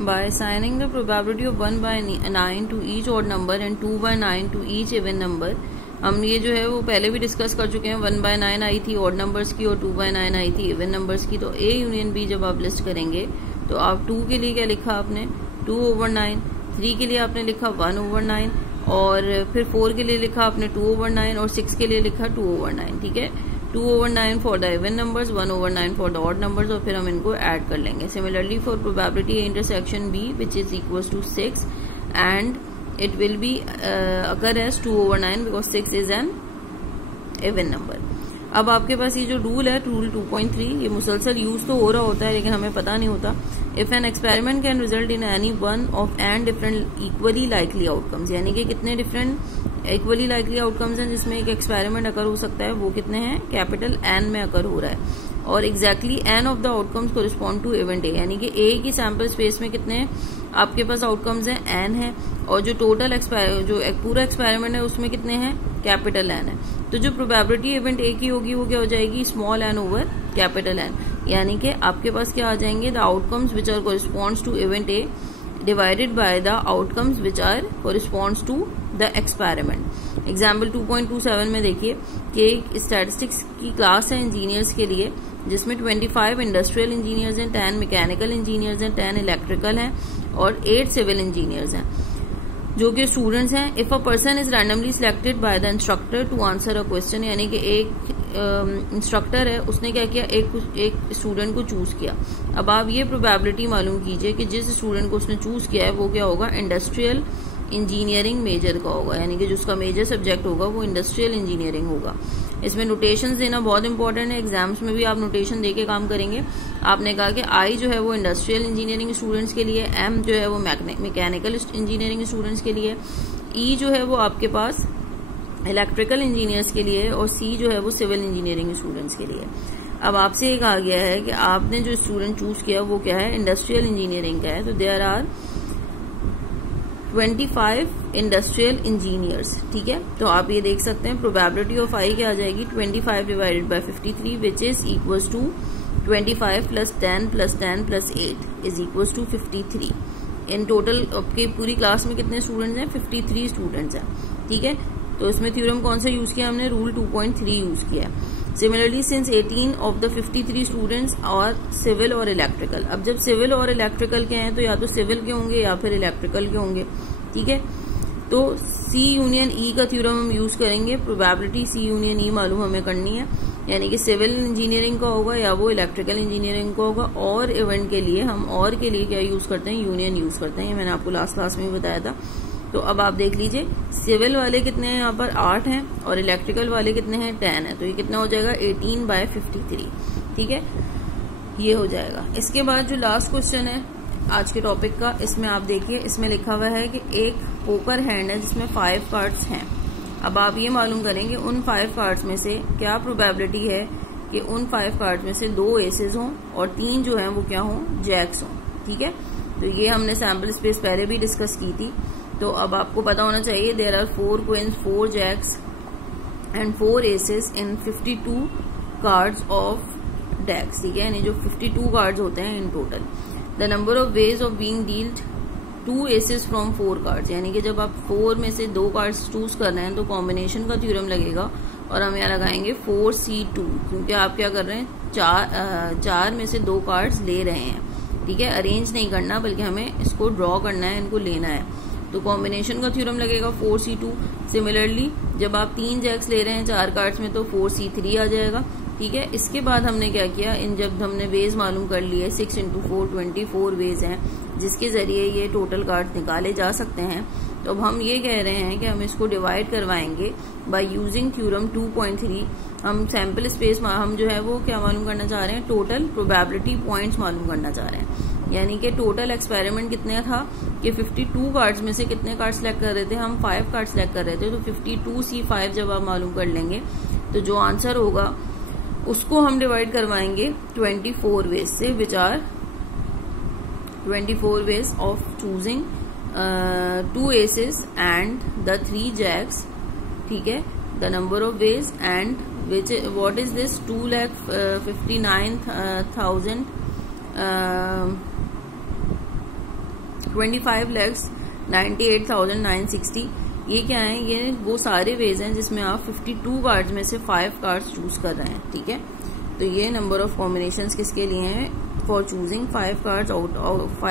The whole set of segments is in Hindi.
by assigning the probability of 1/9 to each odd number and 2/9 to each even number। हम ये जो है वो पहले भी डिस्कस कर चुके हैं। 1/9 आई थी ऑड नंबर्स की और 2/9 आई थी इवन नंबर्स की। तो A यूनियन B जब आप लिस्ट करेंगे तो आप 2 के लिए क्या लिखा आपने 2/9, 3 के लिए आपने लिखा 1/9 और फिर 4 के लिए लिखा आपने 2/9 और 6 के लिए लिखा 2/9। ठीक है, 2/9 for the even numbers, 1/9 for the odd numbers और फिर हम इनको ऐड कर लेंगे। Similarly for probability intersection B which is equal to 6 and it will be occur as 2/9 because 6 is an even number। अब आपके पास ये जो रूल है रूल 2.3 ये मुसलसल यूज तो हो रहा होता है लेकिन हमें पता नहीं होता। If an experiment can result in any one of N different equally likely outcomes, यानी कि कितने डिफरेंट इक्वली लाइकली आउटकम्स हैं जिसमें एक एक्सपेरिमेंट अकर हो सकता है, वो कितने हैं कैपिटल एन में अकर हो रहा है और exactly n of the outcomes correspond to event A, यानी कि ए की सैंपल स्पेस में कितने आपके पास आउटकम्स हैं एन है और जो टोटल जो पूरा एक्सपेरिमेंट है उसमें कितने हैं कैपिटल एन है। तो जो प्रोबेबिलिटी इवेंट ए की होगी वो क्या हो जाएगी small n over capital N, यानी कि आपके पास क्या आ जाएंगे the outcomes which are corresponds to event A divided by the outcomes which are corresponds to the experiment. Example 2.27 में देखिए कि एक स्टैटिस्टिक्स की क्लास है इंजीनियर्स के लिए जिसमें 25 इंडस्ट्रियल इंजीनियर्स हैं, 10 मैकेनिकल इंजीनियर्स हैं, 10 इलेक्ट्रिकल हैं और 8 सिविल इंजीनियर्स हैं जो कि स्टूडेंट्स हैं। If a person is randomly selected by the instructor to answer a question, यानी कि एक इंस्ट्रक्टर है उसने क्या किया एक स्टूडेंट को चूज किया। अब आप ये प्रोबेबिलिटी मालूम कीजिए कि जिस स्टूडेंट को उसने चूज किया है वो क्या होगा इंडस्ट्रियल इंजीनियरिंग मेजर का होगा, यानी कि जिसका मेजर सब्जेक्ट होगा वो इंडस्ट्रियल इंजीनियरिंग होगा। इसमें नोटेशंस देना बहुत इंपॉर्टेंट है, एग्जाम्स में भी आप नोटेशन दे के काम करेंगे। आपने कहा कि आई जो है वो इंडस्ट्रियल इंजीनियरिंग स्टूडेंट्स के लिए, एम जो है वो मैकेनिकल इंजीनियरिंग स्टूडेंट्स के लिए, ई जो है वो आपके पास इलेक्ट्रिकल इंजीनियर्स के लिए और सी जो है वो सिविल इंजीनियरिंग स्टूडेंट्स के लिए। अब आपसे एक आ गया है कि आपने जो स्टूडेंट चूज किया वो क्या है इंडस्ट्रियल इंजीनियरिंग का है, तो देयर आर 25 इंडस्ट्रियल इंजीनियर्स। ठीक है, तो आप ये देख सकते हैं प्रोबेबिलिटी ऑफ आई क्या आ जाएगी 25 divided by 53 which is equals to 25 plus 10 plus 10 plus 8 is equals to 53। In total आपके पूरी क्लास में कितने स्टूडेंट्स हैं 53 स्टूडेंट्स हैं। ठीक है, तो इसमें थ्योरम कौन सा यूज किया हमने रूल 2.3 यूज किया है। Similarly since 18 of the 53 students और सिविल और इलेक्ट्रिकल, अब जब सिविल और इलेक्ट्रिकल के हैं तो या तो सिविल के होंगे या फिर इलेक्ट्रिकल के होंगे। ठीक है, तो सी यूनियन ई का थ्योरम हम यूज करेंगे। प्रोबेबिलिटी सी यूनियन ई मालूम हमें करनी है, यानी कि सिविल इंजीनियरिंग का होगा या वो इलेक्ट्रिकल इंजीनियरिंग का होगा। और इवेंट के लिए हम और के लिए क्या यूज करते हैं यूनियन यूज करते हैं, ये मैंने आपको लास्ट क्लास में भी बताया था। तो अब आप देख लीजिए सिविल वाले कितने हैं यहाँ पर 8 हैं और इलेक्ट्रिकल वाले कितने हैं 10 है, तो ये कितना हो जाएगा 18/53। ठीक है, ये हो जाएगा। इसके बाद जो लास्ट क्वेश्चन है आज के टॉपिक का, इसमें आप देखिए इसमें लिखा हुआ है कि एक पोकर हैंड है जिसमें 5 कार्ड्स हैं। अब आप ये मालूम करें कि उन 5 कार्ड्स में से क्या प्रोबेबिलिटी है कि उन 5 कार्ड्स में से 2 एसेस हों और 3 जो हैं वो क्या हों जैक्स हों। ठीक है, तो ये हमने सैम्पल स्पेस पहले भी डिस्कस की थी। तो अब आपको पता होना चाहिए there are 4 queens 4 jacks and 4 aces in 52 cards of decks. ठीक है, यानी जो 52 कार्ड्स होते हैं in total. The number of ways of being dealt 2 aces from 4 cards, यानी कि जब आप 4 में से 2 कार्ड्स चूज कर रहे हैं तो कॉम्बिनेशन का थ्योरम लगेगा और हम यहाँ लगाएंगे 4C2, क्योंकि आप क्या कर रहे हैं 4 में से 2 कार्ड्स ले रहे हैं। ठीक है, अरेंज नहीं करना बल्कि हमें इसको ड्रॉ करना है, इनको लेना है, तो कॉम्बिनेशन का थ्योरम लगेगा 4C2। सिमिलरली जब आप 3 जैक्स ले रहे हैं 4 कार्ड्स में तो 4C3 आ जाएगा। ठीक है, इसके बाद हमने क्या किया, इन जब हमने वेज मालूम कर लिए 6 × 4 24 वेज हैं जिसके जरिए ये टोटल कार्ड्स निकाले जा सकते हैं। तो अब हम ये कह रहे हैं कि हम इसको डिवाइड करवाएंगे बाय यूजिंग थ्योरम 2.3। हम सैंपल स्पेस हम जो है वो क्या मालूम करना चाह रहे हैं टोटल प्रोबेबिलिटी पॉइंट्स मालूम करना चाह रहे हैं, यानी कि टोटल एक्सपेरिमेंट कितने था कि 52 कार्ड्स में से कितने कार्ड सिलेक्ट कर रहे थे हम 5 कार्ड सिलेक्ट कर रहे थे। तो 52C5 जब आप मालूम कर लेंगे तो जो आंसर होगा उसको हम डिवाइड करवाएंगे 24 वेज से, which are 24 ways of choosing 2 aces and the 3 jacks. ठीक है, the number of ways and which what is this 2,59,000 25,98,960 ये क्या है, ये वो सारे वेज हैं जिसमें आप 52 कार्ड्स में से 5 कार्ड्स चूज कर रहे हैं, ठीक है। तो ये नंबर ऑफ कॉम्बिनेशंस किसके लिए हैं, for choosing 5 cards out of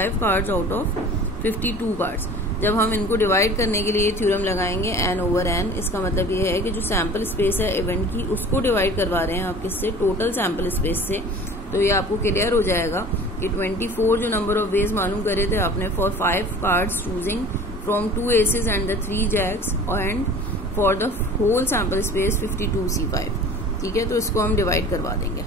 52 cards. जब हम इनको डिवाइड करने के लिए थ्योरम लगाएंगे n/n, इसका मतलब ये है कि जो सैंपल स्पेस है इवेंट की उसको डिवाइड करवा रहे हैं आप किससे, टोटल सैंपल स्पेस से। तो ये आपको क्लियर हो जाएगा कि 24 जो नंबर ऑफ वेज मालूम करे थे आपने for 5 cards choosing from 2 aces and the 3 jacks and for the whole sample space 52C5, ठीक है। तो इसको हम डिवाइड करवा देंगे।